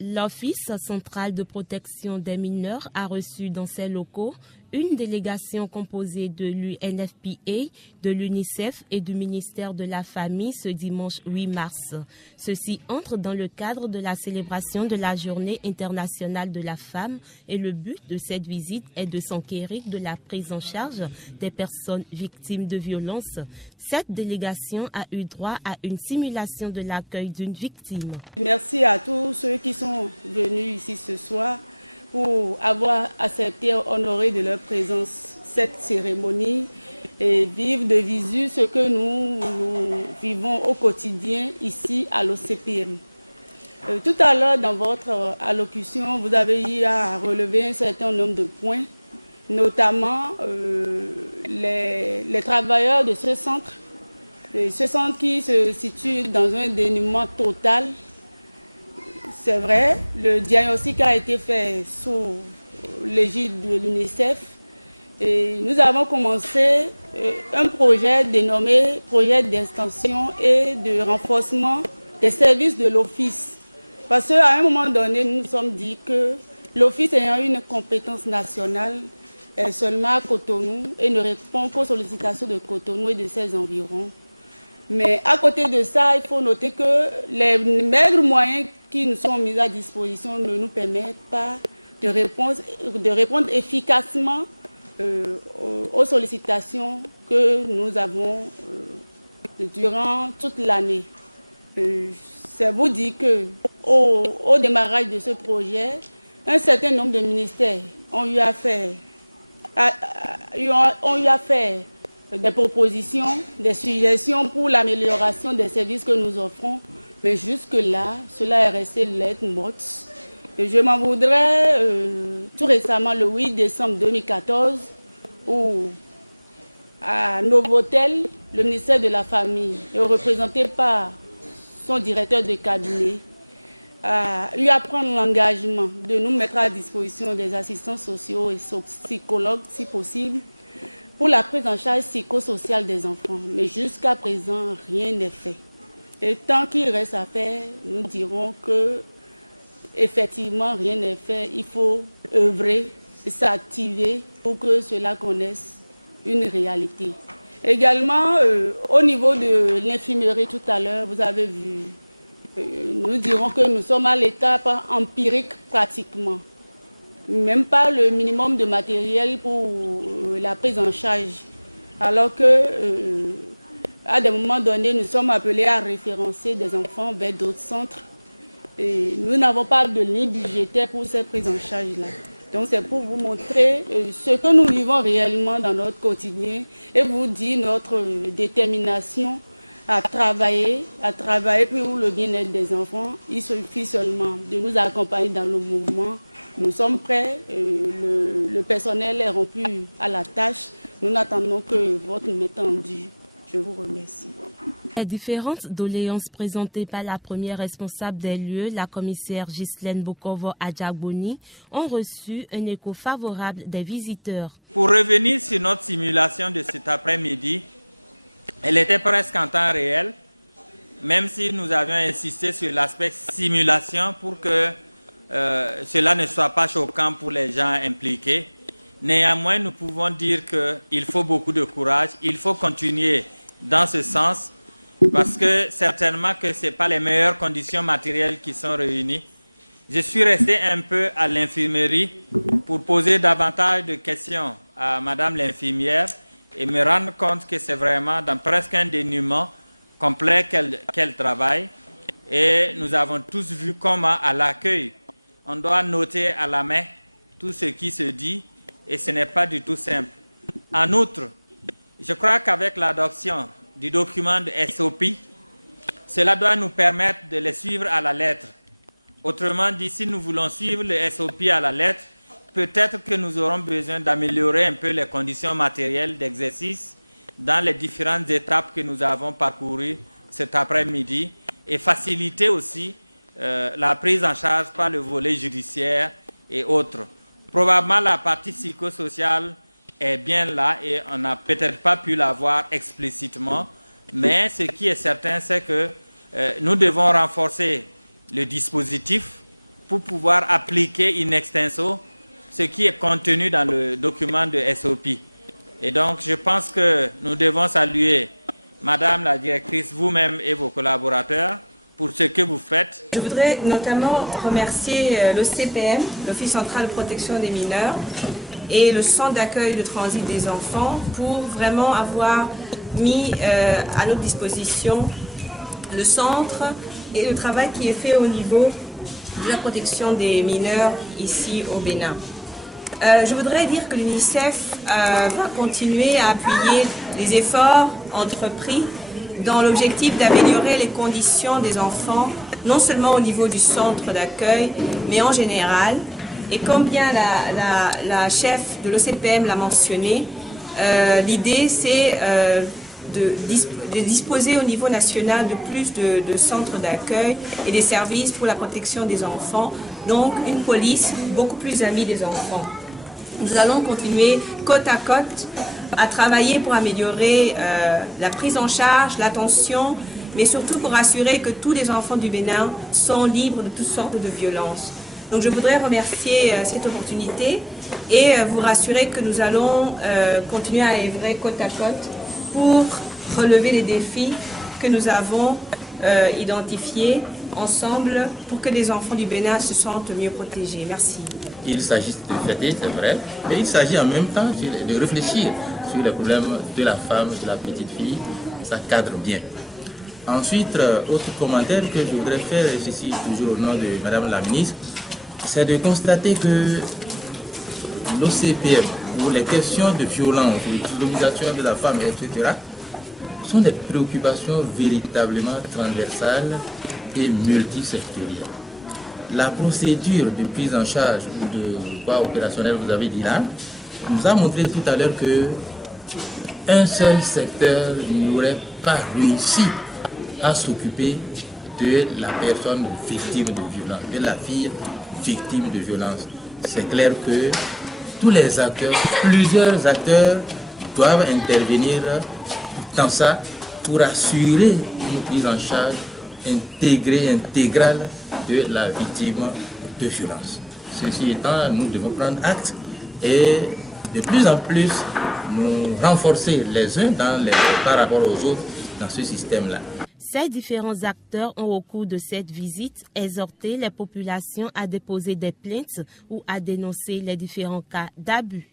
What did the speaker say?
L'Office central de protection des mineurs a reçu dans ses locaux une délégation composée de l'UNFPA, de l'UNICEF et du ministère de la Famille ce dimanche 8 mars. Ceci entre dans le cadre de la célébration de la Journée internationale de la femme et le but de cette visite est de s'enquérir de la prise en charge des personnes victimes de violences. Cette délégation a eu droit à une simulation de l'accueil d'une victime. Merci à tous ceux qui sont venus ici ce soir pour avoir accepté et honoré de leur présence cette cérémonie et vivre de visu ce que nous vivons au quotidien ici à l'OCPM. Tout à l'heure, dans votre allocution, vous avez eu à relever un certain nombre de points, notamment les travailleurs de ce centre qui se situe dans un dénuement total. C'est vrai, le diagnostic a été fait sous l'égide de l'UNICEF et nous avons commencé un projet dénommé projet d'extension et de renforcement des services de l'Office. Parce qu'à un moment donné, nous nous sommes dit que l'Office ayant une compétence nationale est seulement à Cotonou et ne répond qu'aux sollicitations de Cotonou et de ses environs. Mais à côté de ça, il faut noter que les maigres moyens qui nous sont mis à disposition ne nous permettent pas de répondre efficacement aux sollicitations que nous avons durant toute l'année. C'est vous dire qu'au démarrage de ce projet, un certain nombre de ministères ont eu à faire des propositions, des suggestions pour l'amélioration des services que nous offrons. Mais jusque-là, cela est resté lettre morte. Je m'en voudrais tout récemment, le 8 décembre 2014, où à Novotel, le ministère de la Famille, représenté par son directeur de cabinet, a eu à prendre l'engagement de nous mettre à disposition des assistants sociaux et psychologues, si possible, pour la prise en charge psychosociale des enfants. Mais jusqu'à présent, rien n'est fait. Et tant qu'il reste à faire, nous dirons que effectivement rien n'est fait. Il faut œuvrer, s'activer pour que cela connaisse une réalité. Également, au niveau de l'infirmerie tout à l'heure, vous avez vu, nous dirons que nous sommes à l'étape empirique pratiquement. Même pas le minimum de matériel pour la prise en charge. Alors que, à des moments donnés, nous sommes appelés à référencer des enfants vers d'autres centres. Et nous n'avons pas de ligne budgétaire pour cette prise en charge-là. Donc c'est pour vous montrer ce que nous vivons réellement dans notre quotidien et vous dire notre détermination à travailler pour le bien-être des enfants. Il suffit seulement de nous accompagner dans le mouvement. Nous sommes prêts, le personnel est rompu à la tâche. Nous n'attendons que votre main tendue. Je vous remercie. Les différentes doléances présentées par la première responsable des lieux, la commissaire Ghislaine Bokovo-Adjagboni, ont reçu un écho favorable des visiteurs. Pour revenir sur notre simulation de cet après-midi, elle était presque en temps réel, même si nous avions insisté sur l'aspect simulation pour que cela ne soit pas choquant pour les gens impliqués. Néanmoins, nous pouvons dire qu'il faut beaucoup de courage, il faut continuer dans ce sens, parce que certainement que ce n'est pas les meilleures conditions matérielles qui sont réunies. Je suis resté un peu à l'infirmerie pour poser davantage de questions à Madame l'infirmière et me rendre compte que c'est vraiment dans presque un dénuement complet qu'elle travaille. Et nous avons tous vu comment à l'accueil, on doit noter à la main tout ce qui se dit et ce n'est pas du tout simple. En outre, je crois qu'avec l'adoption du document de SOP, cela doit nous permettre de les suivre à la lettre. Autrement dit, si nous voulons suivre le SOP à la lettre, peut-être que nous aurons besoin d'améliorer un peu les conditions matérielles d'exercice dans les différentes étapes que nous avons parcourues cet après-midi et faciliter aussi la prise en charge par le volet judiciaire et autres. Probablement la partie psychosociale est bien là et on n'a peut-être pas pu la voir explicitement, mais ce qui est certain, c'est que nous devons renforcer le dispositif pour pouvoir appliquer in extenso ce qui est contenu dans le document de SOP. Et donc, je pense que nous devons saluer Madame la directrice, vous-même et vos collaborateurs pour ce que vous faites. Je voudrais notamment remercier l'OCPM, l'Office central de protection des mineurs, et le centre d'accueil de transit des enfants pour vraiment avoir mis à notre disposition le centre et le travail qui est fait au niveau de la protection des mineurs ici au Bénin. Je voudrais dire que l'UNICEF va continuer à appuyer les efforts entrepris dans l'objectif d'améliorer les conditions des enfants, non seulement au niveau du centre d'accueil, mais en général. Et comme bien la chef de l'OCPM l'a mentionné, l'idée c'est de disposer au niveau national de plus de centres d'accueil et des services pour la protection des enfants, donc une police beaucoup plus amie des enfants. Nous allons continuer côte à côte à travailler pour améliorer la prise en charge, l'attention, mais surtout pour assurer que tous les enfants du Bénin sont libres de toutes sortes de violences. Donc je voudrais remercier cette opportunité et vous rassurer que nous allons continuer à œuvrer côte à côte pour relever les défis que nous avons identifiés ensemble pour que les enfants du Bénin se sentent mieux protégés. Merci. Il s'agit de fêter, c'est vrai, mais il s'agit en même temps de réfléchir sur les problèmes de la femme, de la petite fille. Ça cadre bien. Ensuite, autre commentaire que je voudrais faire, ici toujours au nom de Madame la Ministre, c'est de constater que l'OCPM, où les questions de violence, l'utilisation de la femme, etc., sont des préoccupations véritablement transversales et multisectorielles. La procédure de prise en charge ou de quoi opérationnel, vous avez dit là, nous a montré tout à l'heure que un seul secteur n'aurait pas réussi à s'occuper de la personne victime de violence, de la fille victime de violence. C'est clair que tous les acteurs, plusieurs acteurs doivent intervenir dans ça pour assurer une prise en charge intégrale de la victime de violence. Ceci étant, nous devons prendre acte et de plus en plus nous renforcer les uns par rapport aux autres dans ce système-là. Ces différents acteurs ont au cours de cette visite exhorté les populations à déposer des plaintes ou à dénoncer les différents cas d'abus.